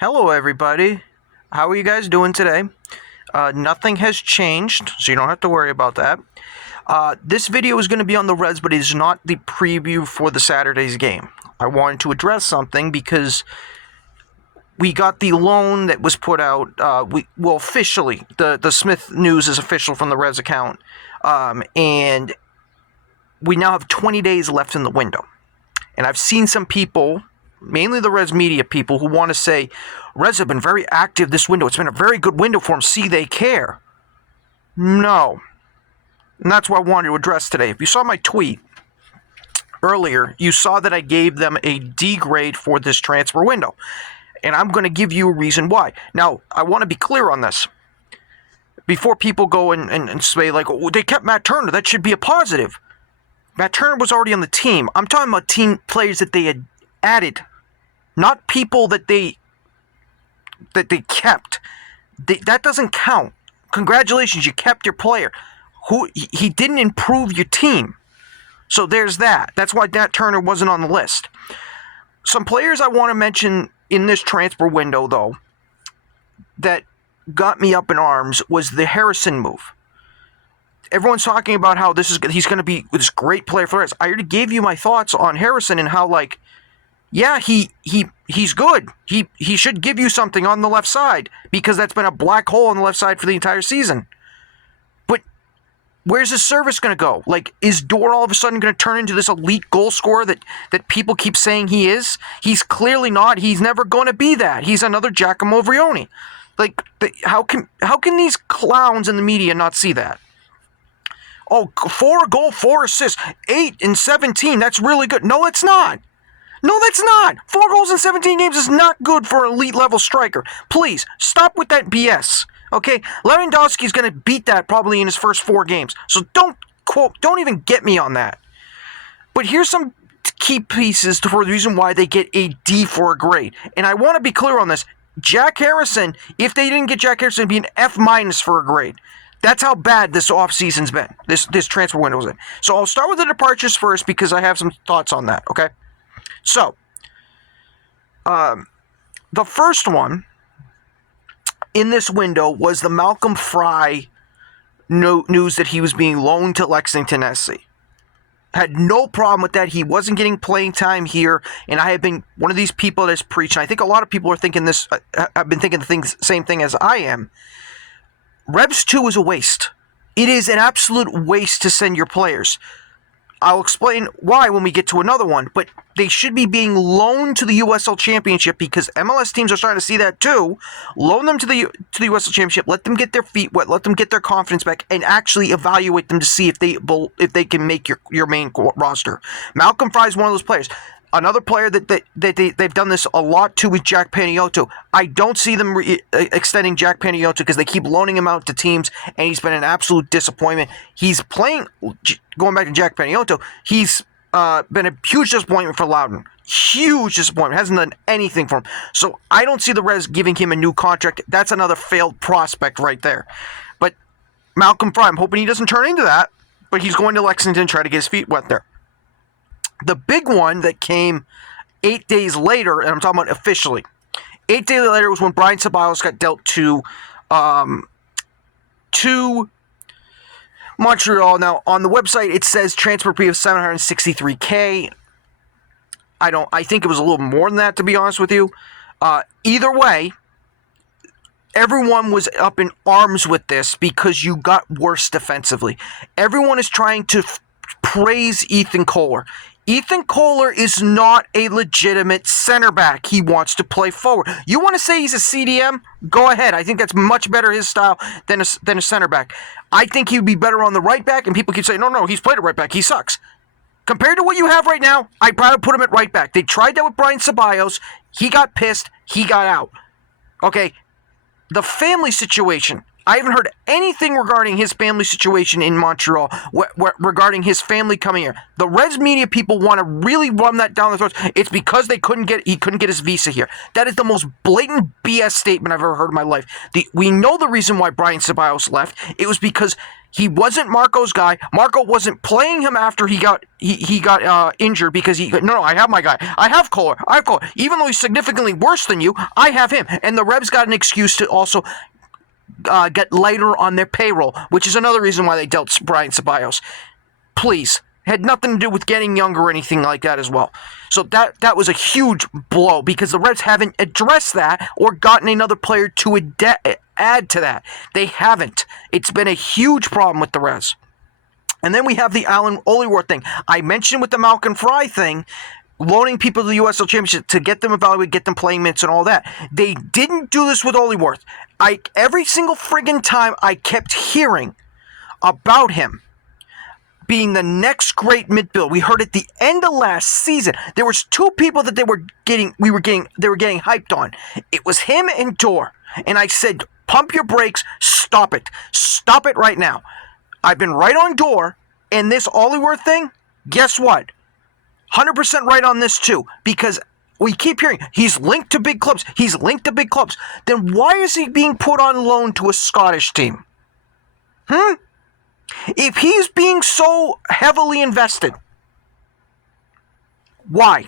Hello, everybody. How are you guys doing today? Nothing has changed, so you don't have to worry about that. This video is going to be on the Reds, but it is not the preview for the Saturday's game. I wanted to address something because we got the loan that was put out. Officially, the Smith news is official from the Reds account, and we now have 20 days left in the window. And I've seen some people, mainly the Reds media people, who want to say, Reds have been very active this window. It's been a very good window for them. See, they care. No. And that's what I wanted to address today. If you saw my tweet earlier, you saw that I gave them a D grade for this transfer window. And I'm going to give you a reason why. Now, I want to be clear on this. Before people go and say, like, oh, they kept Matt Turner, that should be a positive. Matt Turner was already on the team. I'm talking about team players that they had added, not people that they kept. That doesn't count. Congratulations, you kept your player. He didn't improve your team. So there's that. That's why Matt Turner wasn't on the list. Some players I want to mention in this transfer window, though, that got me up in arms was the Harrison move. Everyone's talking about how he's going to be this great player for us. I already gave you my thoughts on Harrison and how, like, yeah, he's good. He should give you something on the left side because that's been a black hole on the left side for the entire season. But where's his service going to go? Like, is Dor all of a sudden going to turn into this elite goal scorer that people keep saying he is? He's clearly not. He's never going to be that. He's another Giacomo Vrioni. Like, how can these clowns in the media not see that? Oh, 4 goals, 4 assists, 8 in 17. That's really good. No, it's not. No, that's not. 4 goals in 17 games is not good for an elite level striker. Please, stop with that BS. Okay? Lewandowski's going to beat that probably in his first 4 games. So don't even get me on that. But here's some key pieces for the reason why they get a D for a grade. And I want to be clear on this. Jack Harrison, if they didn't get Jack Harrison, it'd be an F- for a grade. That's how bad this offseason's been, this transfer window's in. So I'll start with the departures first because I have some thoughts on that, okay? So, the first one in this window was the Malcolm Fry news that he was being loaned to Lexington SC. Had no problem with that. He wasn't getting playing time here, and I have been one of these people that's preached, and I think a lot of people are thinking this, I've been thinking the same thing as I am. Revs 2 is a waste. It is an absolute waste to send your players. I'll explain why when we get to another one, but they should be being loaned to the USL Championship because MLS teams are starting to see that too. Loan them to the USL Championship, let them get their feet wet, let them get their confidence back, and actually evaluate them to see if they can make your main roster. Malcolm Fry is one of those players. Another player that they've done this a lot to is Jack Paniotto. I don't see them extending Jack Paniotto because they keep loaning him out to teams, and he's been an absolute disappointment. He's playing, going back to Jack Paniotto, he's been a huge disappointment for Loudoun. Huge disappointment. Hasn't done anything for him. So I don't see the Reds giving him a new contract. That's another failed prospect right there. But Malcolm Fry, I'm hoping he doesn't turn into that, but he's going to Lexington to try to get his feet wet there. The big one that came 8 days later, and I'm talking about officially, 8 days later was when Brian Ceballos got dealt to Montreal. Now, on the website, it says transfer fee of $763K. I think it was a little more than that, to be honest with you. Either way, everyone was up in arms with this because you got worse defensively. Everyone is trying to praise Ethan Kohler. Ethan Kohler is not a legitimate center back. He wants to play forward. You want to say he's a CDM? Go ahead. I think that's much better his style than a center back. I think he would be better on the right back, and people keep saying, no, he's played at right back. He sucks. Compared to what you have right now, I'd probably put him at right back. They tried that with Brian Ceballos. He got pissed. He got out. Okay, the family situation I haven't heard anything regarding his family situation in Montreal, regarding his family coming here. The Reds media people want to really run that down their throats. It's because he couldn't get his visa here. That is the most blatant BS statement I've ever heard in my life. We know the reason why Brian Ceballos left. It was because he wasn't Marco's guy. Marco wasn't playing him after he got injured because no, I have my guy. I have Kohler. Even though he's significantly worse than you, I have him. And the Revs got an excuse to also get lighter on their payroll, which is another reason why they dealt Brian Ceballos. Please. Had nothing to do with getting younger or anything like that as well. So that was a huge blow because the Reds haven't addressed that or gotten another player to add to that. They haven't. It's been a huge problem with the Reds. And then we have the Alan Oliwar thing. I mentioned with the Malcolm Fry thing, loaning people to the USL Championship to get them evaluated, get them playing minutes and all that. They didn't do this with Oliworth. Every single friggin' time I kept hearing about him being the next great midfielder. We heard at the end of last season, there was two people that they were getting hyped on. It was him and Dor. And I said, pump your brakes, stop it. Stop it right now. I've been right on Dor, and this Oliworth thing, guess what? 100% right on this too, because we keep hearing he's linked to big clubs. Then why is he being put on loan to a Scottish team? If he's being so heavily invested, why?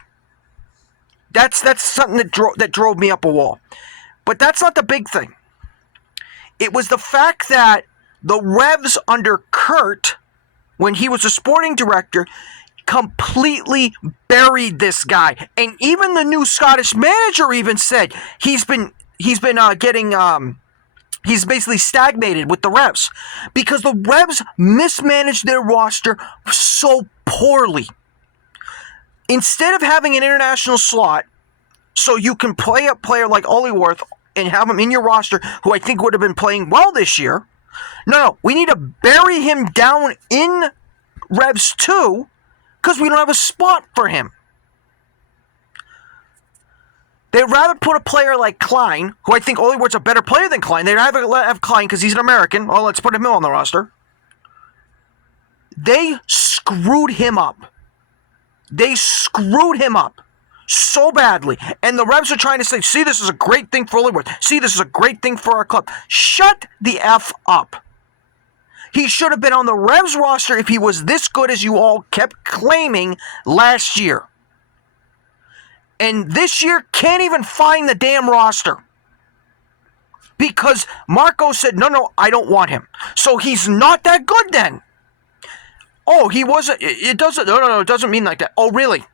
That's something that drove me up a wall. But that's not the big thing. It was the fact that the Revs under Kurt, when he was a sporting director, completely buried this guy. And even the new Scottish manager even said he's basically stagnated with the Revs because the Revs mismanaged their roster so poorly. Instead of having an international slot so you can play a player like Oliworth and have him in your roster who I think would have been playing well this year, no, we need to bury him down in Revs 2 because we don't have a spot for him. They'd rather put a player like Klein, who I think Oliworth's a better player than Klein. They'd rather have Klein because he's an American. Oh, let's put him on the roster. They screwed him up. So badly. And the Revs are trying to say, see, this is a great thing for Oliworth. See, this is a great thing for our club. Shut the F up. He should have been on the Revs roster if he was this good as you all kept claiming last year. And this year can't even find the damn roster. Because Marco said, no, I don't want him. So he's not that good then. Oh, he wasn't. It doesn't. No, it doesn't mean like that. Oh, really?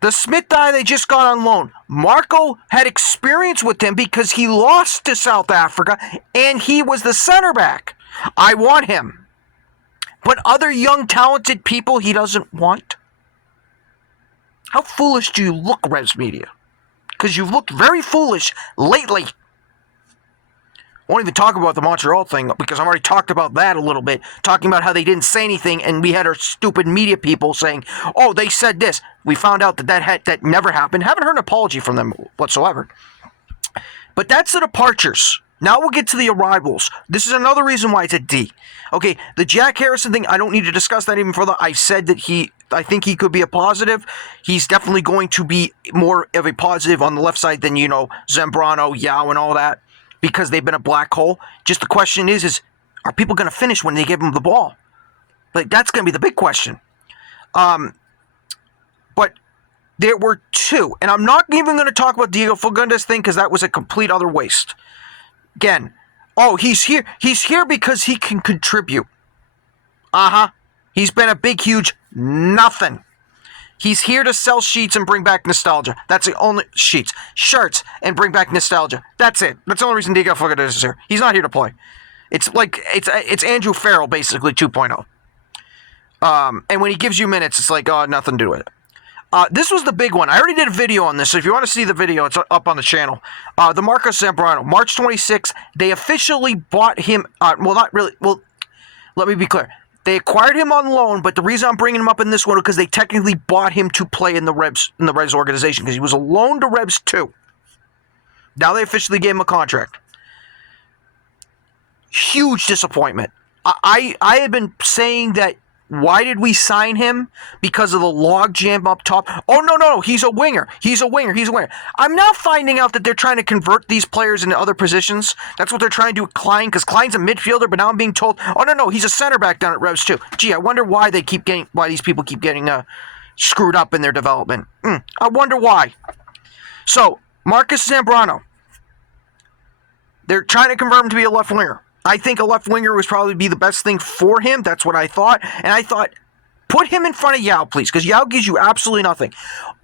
The Smith guy they just got on loan. Marco had experience with him because he lost to South Africa and he was the center back. I want him. But other young, talented people he doesn't want. How foolish do you look, Revs media? Because you've looked very foolish lately. I won't even talk about the Montreal thing because I've already talked about that a little bit. Talking about how they didn't say anything and we had our stupid media people saying, oh, they said this. We found out that never happened. Haven't heard an apology from them whatsoever. But that's the departures. Now we'll get to the arrivals. This is another reason why it's a D. Okay, the Jack Harrison thing, I don't need to discuss that even further. I said that I think he could be a positive. He's definitely going to be more of a positive on the left side than, Zambrano, Yao, and all that, because they've been a black hole. Just the question is are people going to finish when they give them the ball? Like, that's going to be the big question. But there were two, and I'm not even going to talk about Diego Fagundes thing because that was a complete other waste. Again, he's here because he can contribute. He's been a big, huge nothing. He's here to sell sheets and bring back nostalgia. That's the only shirts and bring back nostalgia. That's it. That's the only reason Diego Fagundes is here. He's not here to play. It's like it's Andrew Farrell basically 2.0. And when he gives you minutes, it's like nothing to do with it. This was the big one. I already did a video on this, so if you want to see the video, it's up on the channel. The Marcos Zambrano. March 26th, they officially bought him. Not really. Well, let me be clear. They acquired him on loan, but the reason I'm bringing him up in this one is because they technically bought him to play in the Revs organization because he was a loan to Revs too. Now they officially gave him a contract. Huge disappointment. I had been saying that. Why did we sign him? Because of the logjam up top. Oh, no, he's a winger. He's a winger. I'm now finding out that they're trying to convert these players into other positions. That's what they're trying to do with Klein, because Klein's a midfielder, but now I'm being told, oh, no, he's a center back down at Revs too. Gee, I wonder why these people keep getting screwed up in their development. I wonder why. So, Marcus Zambrano. They're trying to convert him to be a left winger. I think a left winger would probably be the best thing for him. That's what I thought. And I thought, put him in front of Yao, please, because Yao gives you absolutely nothing.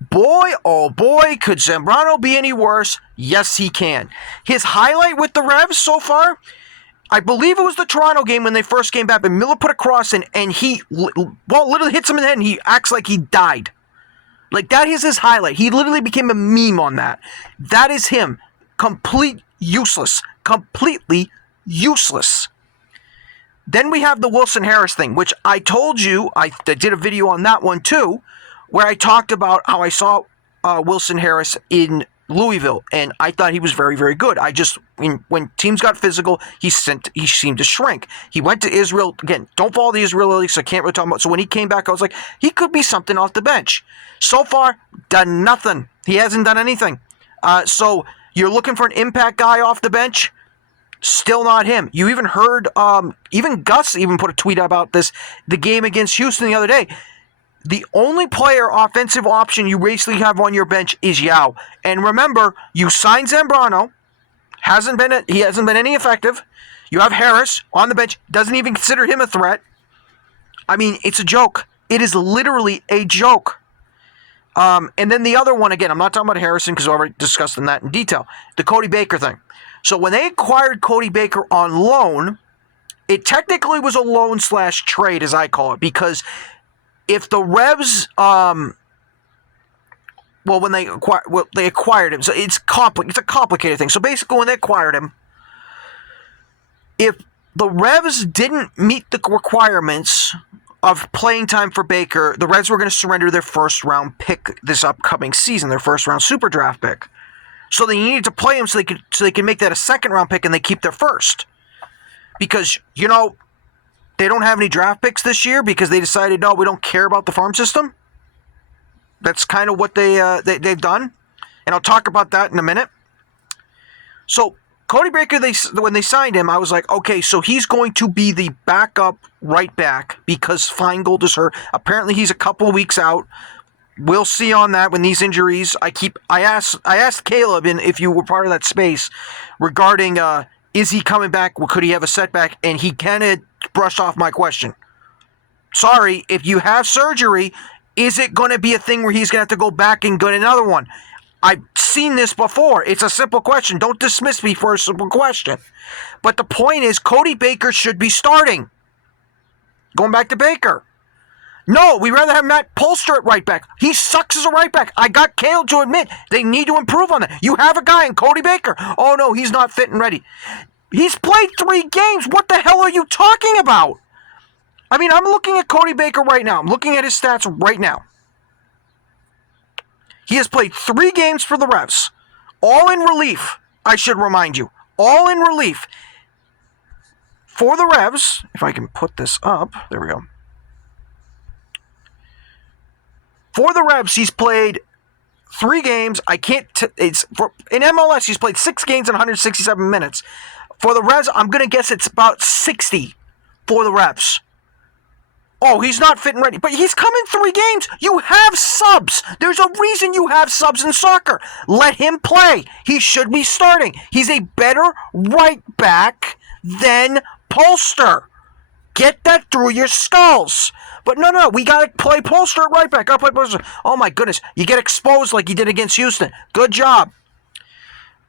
Boy, oh boy, could Zambrano be any worse? Yes, he can. His highlight with the Revs so far, I believe it was the Toronto game when they first came back, and Miller put a cross in, and he literally hits him in the head, and he acts like he died. Like, that is his highlight. He literally became a meme on that. That is him. Completely useless. Then we have the Wilson Harris thing, which I told you, I did a video on that one too, where I talked about how I saw Wilson Harris in Louisville, and I thought he was very, very good. When teams got physical, he seemed to shrink. He went to Israel. Again, don't follow the Israel league, so I can't really talk about. So when he came back, I was like, he could be something off the bench. So far, done nothing. He hasn't done anything. So you're looking for an impact guy off the bench. Still not him. You even heard, even Gus even put a tweet about this, the game against Houston the other day. The only player offensive option you basically have on your bench is Yao. And remember, you signed Zambrano. He hasn't been any effective. You have Harris on the bench. Doesn't even consider him a threat. I mean, it's a joke. It is literally a joke. And then the other one, again, I'm not talking about Harrison because I already discussed that in detail. The Cody Baker thing. So when they acquired Cody Baker on loan, it technically was a loan/trade, as I call it, because if the Revs, when they acquired him, so it's a complicated thing. So basically, when they acquired him, if the Revs didn't meet the requirements of playing time for Baker, the Revs were going to surrender their first-round pick this upcoming season, their first-round super draft pick. So they needed to play him so they could make that a second-round pick and they keep their first. Because, they don't have any draft picks this year because they decided, no, we don't care about the farm system. That's kind of what they've done. And I'll talk about that in a minute. So Cody Baker, when they signed him, I was like, okay, so he's going to be the backup right back because Feingold is hurt. Apparently he's a couple of weeks out. We'll see on that when these injuries. I asked Caleb, if you were part of that space, regarding is he coming back? Could he have a setback? And he kind of brushed off my question. Sorry, if you have surgery, is it going to be a thing where he's going to have to go back and get another one? I've seen this before. It's a simple question. Don't dismiss me for a simple question. But the point is, Cody Baker should be starting. Going back to Baker. No, we'd rather have Matt Polster at right back. He sucks as a right back. I got Caleb to admit they need to improve on that. You have a guy in Cody Baker. Oh, no, he's not fit and ready. He's played 3 games. What the hell are you talking about? I mean, I'm looking at Cody Baker right now. I'm looking at his stats right now. He has played 3 games for the Revs. All in relief, I should remind you. All in relief. For the Revs, if I can put this up. There we go. For the Revs, he's played 3 games. In MLS, he's played 6 games in 167 minutes. For the Revs, I'm going to guess it's about 60 for the Revs. Oh, he's not fit and ready. But he's come in 3 games. You have subs. There's a reason you have subs in soccer. Let him play. He should be starting. He's a better right back than Polster. Get that through your skulls. But no, we got to play Polster at right back. I'll play Polster. Oh, my goodness. You get exposed like you did against Houston. Good job.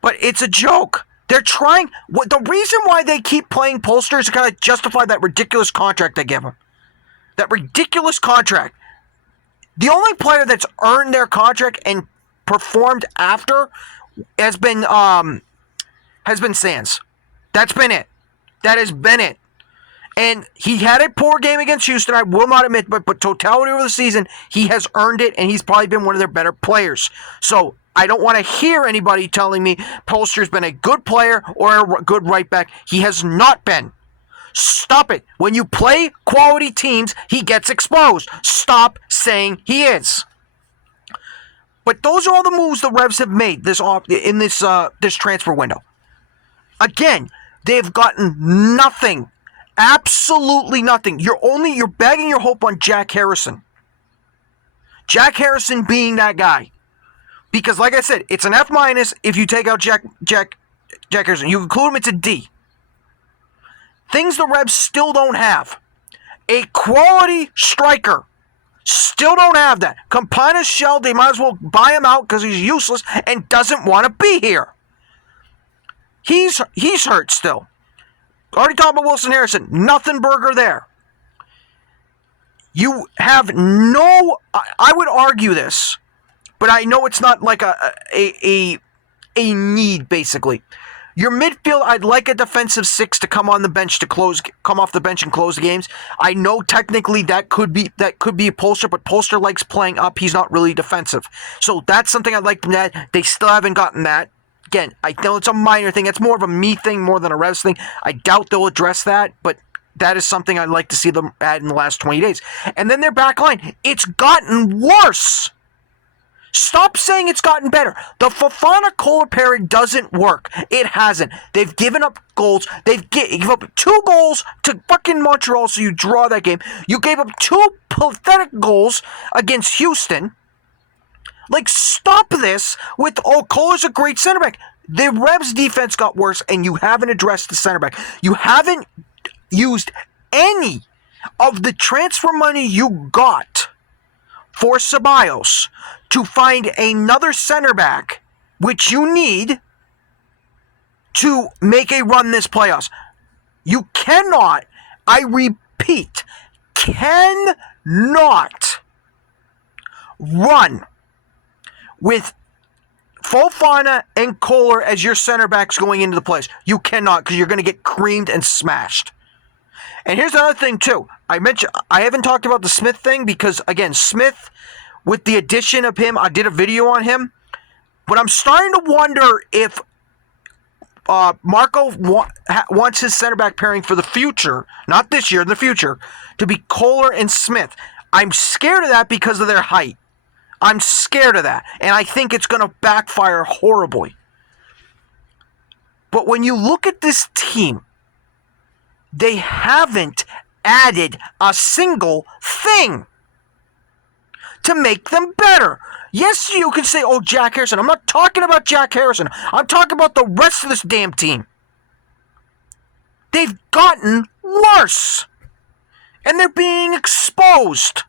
But it's a joke. They're trying. The reason why they keep playing Polster is to kind of justify that ridiculous contract they give him. That ridiculous contract. The only player that's earned their contract and performed after has been Sands. That's been it. That has been it. And he had a poor game against Houston, I will not admit, but totality over the season, he has earned it, and he's probably been one of their better players. So, I don't want to hear anybody telling me Polster's been a good player or a good right back. He has not been. Stop it. When you play quality teams, he gets exposed. Stop saying he is. But those are all the moves the Revs have made this transfer window. Again, they've gotten nothing. Absolutely nothing. You're bagging your hope on Jack Harrison. Jack Harrison being that guy. Because like I said, it's an F- if you take out Jack Harrison. You include him, it's a D. Things the Revs still don't have. A quality striker. Still don't have that. Campana's shelled. They might as well buy him out because he's useless and doesn't want to be here. He's hurt still. Already talked about Wilson Harrison. Nothing burger there. You have no... I would argue this, but I know it's not like a need, basically. Your midfield, I'd like a defensive six to come on the bench come off the bench and close the games. I know technically that could be Polster, but Polster likes playing up. He's not really defensive. So that's something I'd like them to add. They still haven't gotten that. Again, I know it's a minor thing. It's more of a me thing more than a Revs thing. I doubt they'll address that, but that is something I'd like to see them add in the last 20 days. And then their back line. It's gotten worse. Stop saying it's gotten better. The Fofana-Kohler pairing doesn't work. It hasn't. They've given up goals. They've given up 2 goals to fucking Montreal, so you draw that game. You gave up 2 pathetic goals against Houston. Like, stop this with, Kohler's a great center back. The Revs defense got worse, and you haven't addressed the center back. You haven't used any of the transfer money you got for Ceballos to find another center back, which you need to make a run this playoffs. You cannot, I repeat, cannot run with Fofana and Kohler as your center backs going into the playoffs. You cannot, because you're going to get creamed and smashed. And here's another thing, too. I haven't talked about the Smith thing because, again, Smith, with the addition of him, I did a video on him. But I'm starting to wonder if Marco wants his center back pairing for the future, not this year, in the future, to be Kohler and Smith. I'm scared of that because of their height. I'm scared of that. And I think it's going to backfire horribly. But when you look at this team, they haven't added a single thing to make them better. Yes, you can say, Jack Harrison. I'm not talking about Jack Harrison. I'm talking about the rest of this damn team. They've gotten worse. And they're being exposed.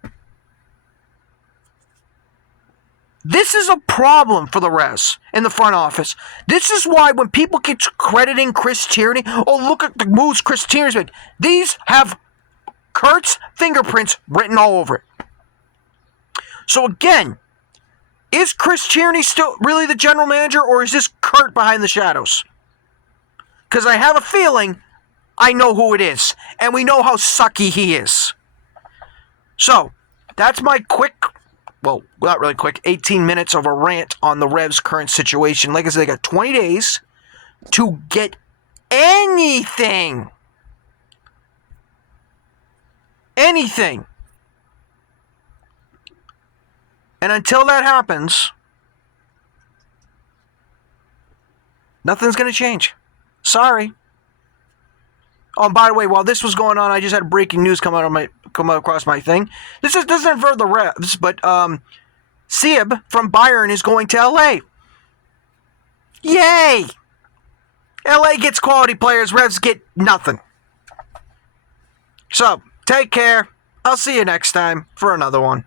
This is a problem for the Revs in the front office. This is why when people keep crediting Chris Tierney, look at the moves Chris Tierney's made. These have Kurt's fingerprints written all over it. So again, is Chris Tierney still really the general manager, or is this Kurt behind the shadows? Because I have a feeling I know who it is, and we know how sucky he is. So, that's my quick, not really quick, 18 minutes of a rant on the Revs' current situation. Like I said, they got 20 days to get anything. Anything. And until that happens, nothing's going to change. Sorry. Oh, and by the way, while this was going on, I just had breaking news come across my thing. This doesn't involve the Revs, but Sieb from Bayern is going to LA. Yay! LA gets quality players, Revs get nothing. So, take care. I'll see you next time for another one.